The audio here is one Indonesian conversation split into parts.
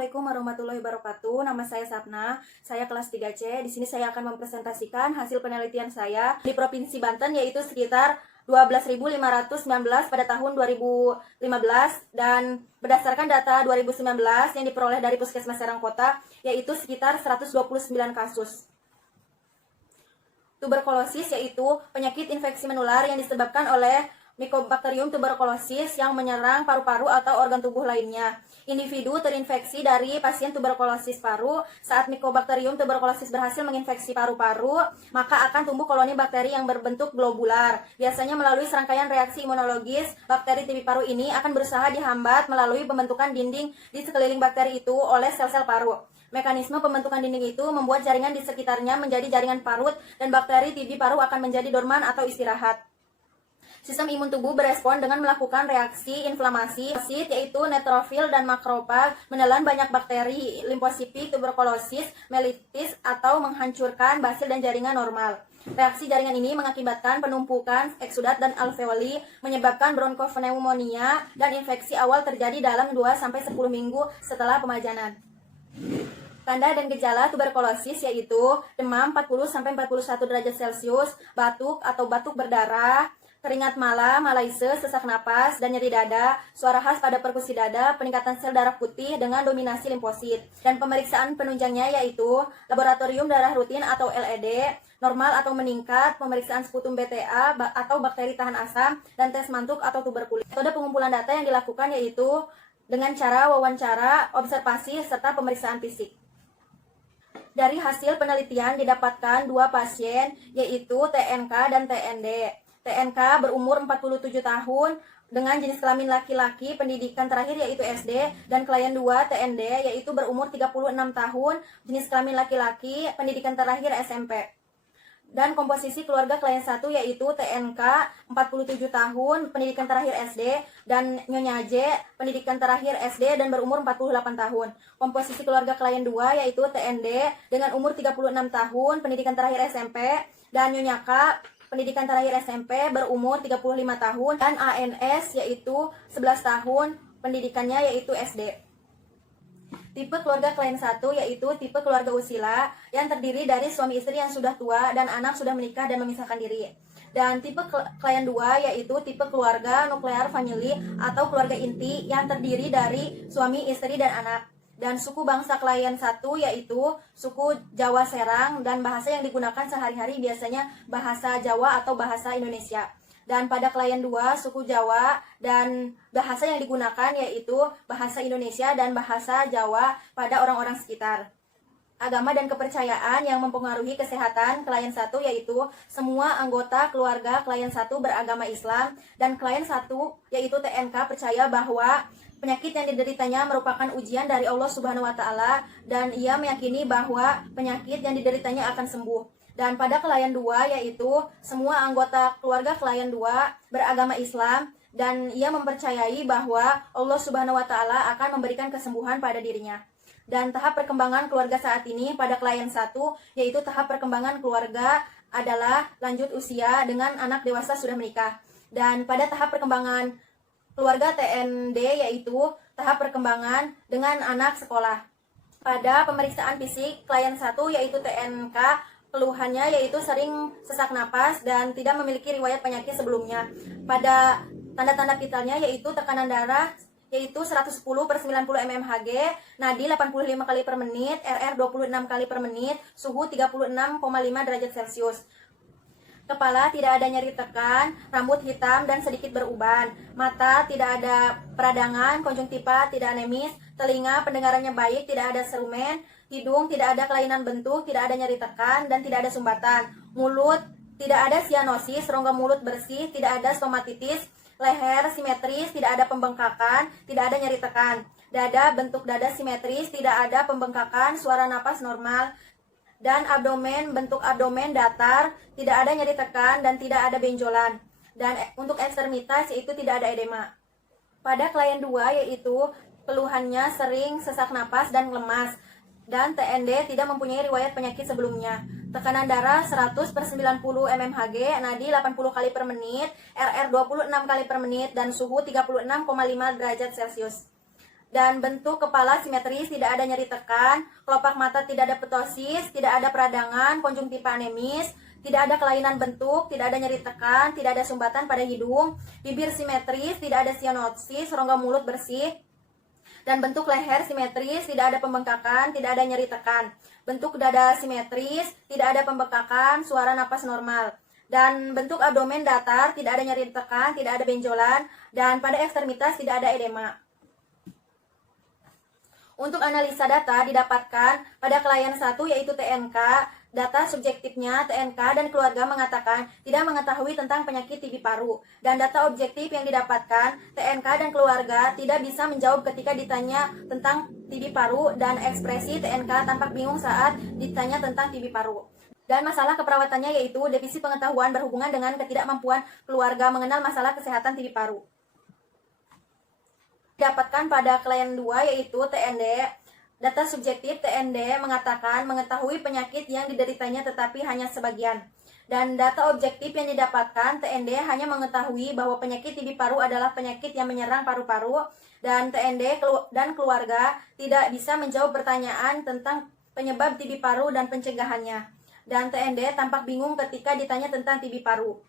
Assalamualaikum warahmatullahi wabarakatuh. Nama saya Sapna. Saya kelas 3C. Di sini saya akan mempresentasikan hasil penelitian saya di Provinsi Banten, yaitu sekitar 12.519 pada tahun 2015, dan berdasarkan data 2019 yang diperoleh dari Puskesmas Serang Kota, yaitu sekitar 129 kasus. Tuberkulosis yaitu penyakit infeksi menular yang disebabkan oleh Mycobacterium tuberculosis yang menyerang paru-paru atau organ tubuh lainnya. Individu terinfeksi dari pasien tuberkulosis paru. Saat Mycobacterium tuberculosis berhasil menginfeksi paru-paru, maka akan tumbuh koloni bakteri yang berbentuk globular. Biasanya melalui serangkaian reaksi imunologis, bakteri TB paru ini akan berusaha dihambat melalui pembentukan dinding di sekeliling bakteri itu oleh sel-sel paru. Mekanisme pembentukan dinding itu membuat jaringan di sekitarnya menjadi jaringan parut, dan bakteri TB paru akan menjadi dorman atau istirahat. Sistem imun tubuh berespon dengan melakukan reaksi inflamasi, yaitu neutrofil dan makrofag, menelan banyak bakteri limfositik tuberkulosis mellitus atau menghancurkan basil dan jaringan normal. Reaksi jaringan ini mengakibatkan penumpukan eksudat dan alveoli, menyebabkan bronkopneumonia, dan infeksi awal terjadi dalam 2-10 minggu setelah pemajanan. Tanda dan gejala tuberkulosis yaitu demam 40-41 derajat Celcius, batuk atau batuk berdarah, keringat malam, malaise, sesak napas, dan nyeri dada, suara khas pada perkusi dada, peningkatan sel darah putih dengan dominasi limfosit. Dan pemeriksaan penunjangnya yaitu laboratorium darah rutin atau LED, normal atau meningkat, pemeriksaan sputum BTA atau bakteri tahan asam, dan tes mantuk atau tuberkulis. Metode pengumpulan data yang dilakukan yaitu dengan cara wawancara, observasi, serta pemeriksaan fisik. Dari hasil penelitian didapatkan 2 pasien yaitu TNK dan TND. TNK berumur 47 tahun dengan jenis kelamin laki-laki, pendidikan terakhir yaitu SD, dan klien 2 TND yaitu berumur 36 tahun, jenis kelamin laki-laki, pendidikan terakhir SMP. Dan komposisi keluarga klien 1 yaitu TNK 47 tahun, pendidikan terakhir SD, dan Nyonya J, pendidikan terakhir SD dan berumur 48 tahun. Komposisi keluarga klien 2 yaitu TND dengan umur 36 tahun, pendidikan terakhir SMP, dan Nyonya K, pendidikan terakhir SMP, berumur 35 tahun, dan ANS yaitu 11 tahun, pendidikannya yaitu SD. Tipe keluarga klien 1 yaitu tipe keluarga usila yang terdiri dari suami istri yang sudah tua dan anak sudah menikah dan memisahkan diri. Dan tipe klien 2 yaitu tipe keluarga nuklear family atau keluarga inti yang terdiri dari suami, istri, dan anak. Dan suku bangsa klien 1 yaitu suku Jawa Serang, dan bahasa yang digunakan sehari-hari biasanya bahasa Jawa atau bahasa Indonesia. Dan pada klien 2 suku Jawa, dan bahasa yang digunakan yaitu bahasa Indonesia dan bahasa Jawa pada orang-orang sekitar. Agama dan kepercayaan yang mempengaruhi kesehatan klien 1 yaitu semua anggota keluarga klien 1 beragama Islam, dan klien 1 yaitu TNK percaya bahwa penyakit yang dideritanya merupakan ujian dari Allah Subhanahu wa Ta'ala, dan ia meyakini bahwa penyakit yang dideritanya akan sembuh. Dan pada klien 2 yaitu semua anggota keluarga klien 2 beragama Islam, dan ia mempercayai bahwa Allah Subhanahu wa Ta'ala akan memberikan kesembuhan pada dirinya. Dan tahap perkembangan keluarga saat ini pada klien 1 yaitu tahap perkembangan keluarga adalah lanjut usia dengan anak dewasa sudah menikah. Dan pada tahap perkembangan keluarga TND yaitu tahap perkembangan dengan anak sekolah. Pada pemeriksaan fisik klien 1 yaitu TNK, keluhannya yaitu sering sesak napas dan tidak memiliki riwayat penyakit sebelumnya. Pada tanda-tanda vitalnya yaitu tekanan darah yaitu 110/90 mmHg, nadi 85 kali per menit, RR 26 kali per menit, suhu 36,5 derajat Celcius. Kepala tidak ada nyeri tekan, rambut hitam dan sedikit beruban, mata tidak ada peradangan, konjungtiva tidak anemis, telinga pendengarannya baik, tidak ada serumen, hidung tidak ada kelainan bentuk, tidak ada nyeri tekan, dan tidak ada sumbatan. Mulut tidak ada sianosis, rongga mulut bersih, tidak ada stomatitis, leher simetris, tidak ada pembengkakan, tidak ada nyeri tekan. Dada bentuk dada simetris, tidak ada pembengkakan, suara napas normal. Dan abdomen, bentuk abdomen datar, tidak ada nyeri tekan, dan tidak ada benjolan. Dan untuk ekstremitas yaitu tidak ada edema. Pada klien 2 yaitu keluhannya sering sesak napas dan lemas, dan TND tidak mempunyai riwayat penyakit sebelumnya. Tekanan darah 100/90 mmHg, nadi 80 kali per menit, RR 26 kali per menit, dan suhu 36,5 derajat Celcius. Dan bentuk kepala simetris, tidak ada nyeri tekan, kelopak mata tidak ada ptosis, tidak ada peradangan, konjungtiva anemis, tidak ada kelainan bentuk, tidak ada nyeri tekan, tidak ada sumbatan pada hidung, bibir simetris, tidak ada sianosis, rongga mulut bersih, dan bentuk leher simetris, tidak ada pembengkakan, tidak ada nyeri tekan. Bentuk dada simetris, tidak ada pembengkakan, suara napas normal. Dan bentuk abdomen datar, tidak ada nyeri tekan, tidak ada benjolan, dan pada ekstremitas tidak ada edema. Untuk analisa data didapatkan pada klien 1 yaitu TNK, data subjektifnya TNK dan keluarga mengatakan tidak mengetahui tentang penyakit TB paru. Dan data objektif yang didapatkan TNK dan keluarga tidak bisa menjawab ketika ditanya tentang TB paru dan ekspresi TNK tampak bingung saat ditanya tentang TB paru. Dan masalah keperawatannya yaitu defisit pengetahuan berhubungan dengan ketidakmampuan keluarga mengenal masalah kesehatan TB paru. Didapatkan pada klien 2 yaitu TND. Data subjektif TND mengatakan mengetahui penyakit yang dideritanya tetapi hanya sebagian. Dan data objektif yang didapatkan TND hanya mengetahui bahwa penyakit TB paru adalah penyakit yang menyerang paru-paru, dan TND dan keluarga tidak bisa menjawab pertanyaan tentang penyebab TB paru dan pencegahannya. Dan TND tampak bingung ketika ditanya tentang TB paru.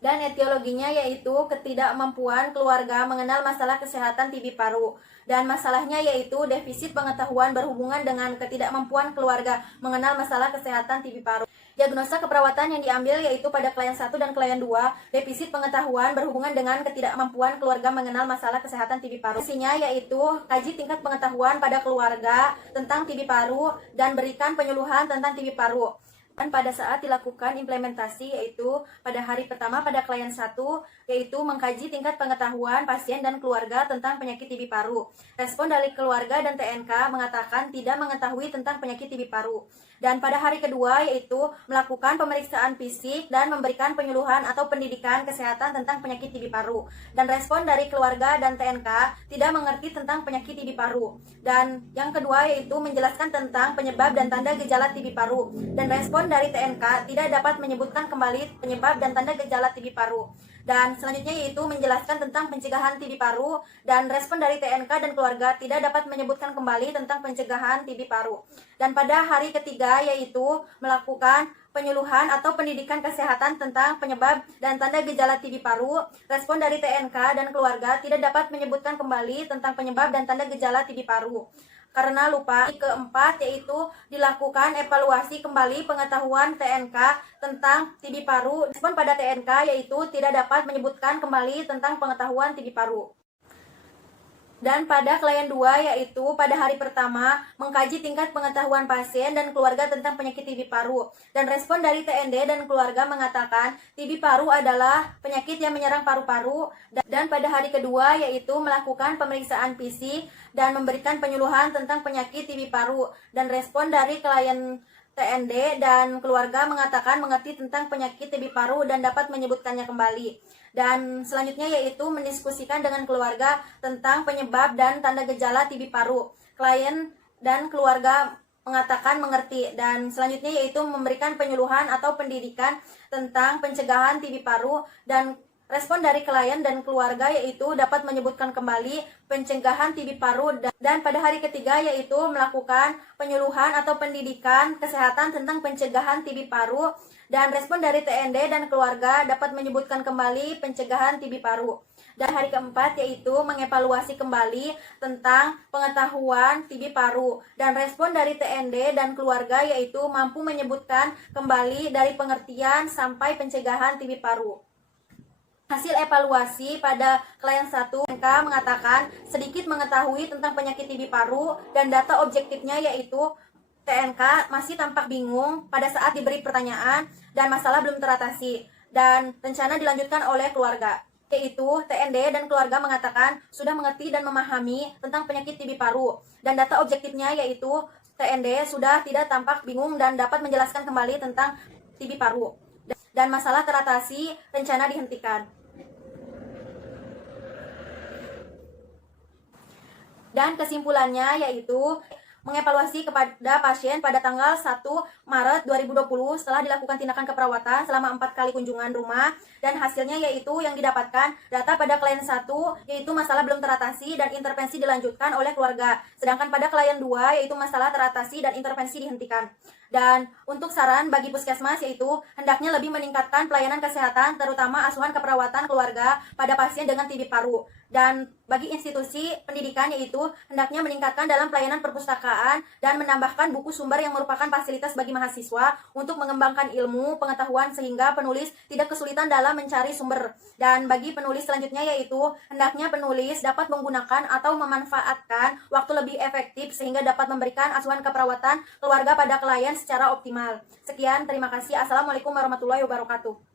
Dan etiologinya yaitu ketidakmampuan keluarga mengenal masalah kesehatan TB paru. Dan masalahnya yaitu defisit pengetahuan berhubungan dengan ketidakmampuan keluarga mengenal masalah kesehatan TB paru. Diagnosa keperawatan yang diambil yaitu pada klien 1 dan klien 2, defisit pengetahuan berhubungan dengan ketidakmampuan keluarga mengenal masalah kesehatan TB paru. Isinya yaitu kaji tingkat pengetahuan pada keluarga tentang TB paru dan berikan penyuluhan tentang TB paru. Dan pada saat dilakukan implementasi yaitu pada hari pertama pada klien 1 yaitu mengkaji tingkat pengetahuan pasien dan keluarga tentang penyakit TB paru. Respon dari keluarga dan TNK mengatakan tidak mengetahui tentang penyakit TB paru. Dan pada hari kedua yaitu melakukan pemeriksaan fisik dan memberikan penyuluhan atau pendidikan kesehatan tentang penyakit TB paru. Dan respon dari keluarga dan TNK tidak mengerti tentang penyakit TB paru. Dan yang kedua yaitu menjelaskan tentang penyebab dan tanda gejala TB paru. Dan respon dari TNK tidak dapat menyebutkan kembali penyebab dan tanda gejala TB paru. Dan selanjutnya yaitu menjelaskan tentang pencegahan TB paru, dan respon dari TNK dan keluarga tidak dapat menyebutkan kembali tentang pencegahan TB paru. Dan pada hari ketiga yaitu melakukan penyuluhan atau pendidikan kesehatan tentang penyebab dan tanda gejala TB paru. Respon dari TNK dan keluarga tidak dapat menyebutkan kembali tentang penyebab dan tanda gejala TB paru karena lupa. Keempat yaitu dilakukan evaluasi kembali pengetahuan TNK tentang TB paru. Respon pada TNK yaitu tidak dapat menyebutkan kembali tentang pengetahuan TB paru. Dan pada klien 2 yaitu pada hari pertama mengkaji tingkat pengetahuan pasien dan keluarga tentang penyakit TB paru. Dan respon dari TND dan keluarga mengatakan TB paru adalah penyakit yang menyerang paru-paru. Dan pada hari kedua yaitu melakukan pemeriksaan fisik dan memberikan penyuluhan tentang penyakit TB paru. Dan respon dari klien TND dan keluarga mengatakan mengerti tentang penyakit TB paru dan dapat menyebutkannya kembali. Dan selanjutnya yaitu mendiskusikan dengan keluarga tentang penyebab dan tanda gejala TB paru. Klien dan keluarga mengatakan mengerti. Dan selanjutnya yaitu memberikan penyuluhan atau pendidikan tentang pencegahan TB paru. Dan respon dari klien dan keluarga yaitu dapat menyebutkan kembali pencegahan TB paru. Dan pada hari ketiga yaitu melakukan penyuluhan atau pendidikan kesehatan tentang pencegahan TB paru. Dan respon dari TND dan keluarga dapat menyebutkan kembali pencegahan TB paru. Dan hari keempat yaitu mengevaluasi kembali tentang pengetahuan TB paru. Dan respon dari TND dan keluarga yaitu mampu menyebutkan kembali dari pengertian sampai pencegahan TB paru. Hasil evaluasi pada klien 1, TNK mengatakan sedikit mengetahui tentang penyakit TB paru dan data objektifnya yaitu TNK masih tampak bingung pada saat diberi pertanyaan dan masalah belum teratasi. Dan rencana dilanjutkan oleh keluarga, yaitu TND dan keluarga mengatakan sudah mengerti dan memahami tentang penyakit TB paru. Dan data objektifnya yaitu TND sudah tidak tampak bingung dan dapat menjelaskan kembali tentang TB paru. Dan masalah teratasi, rencana dihentikan. Dan kesimpulannya yaitu mengevaluasi kepada pasien pada tanggal 1 Maret 2020 setelah dilakukan tindakan keperawatan selama 4 kali kunjungan rumah, dan hasilnya yaitu yang didapatkan data pada klien 1 yaitu masalah belum teratasi dan intervensi dilanjutkan oleh keluarga, sedangkan pada klien 2 yaitu masalah teratasi dan intervensi dihentikan. Dan untuk saran bagi puskesmas yaitu hendaknya lebih meningkatkan pelayanan kesehatan terutama asuhan keperawatan keluarga pada pasien dengan TB paru. Dan bagi institusi pendidikan yaitu hendaknya meningkatkan dalam pelayanan perpustakaan dan menambahkan buku sumber yang merupakan fasilitas bagi mahasiswa untuk mengembangkan ilmu pengetahuan sehingga penulis tidak kesulitan dalam mencari sumber. Dan bagi penulis selanjutnya yaitu hendaknya penulis dapat menggunakan atau memanfaatkan waktu lebih efektif sehingga dapat memberikan asuhan keperawatan keluarga pada klien secara optimal. Sekian, terima kasih. Assalamualaikum warahmatullahi wabarakatuh.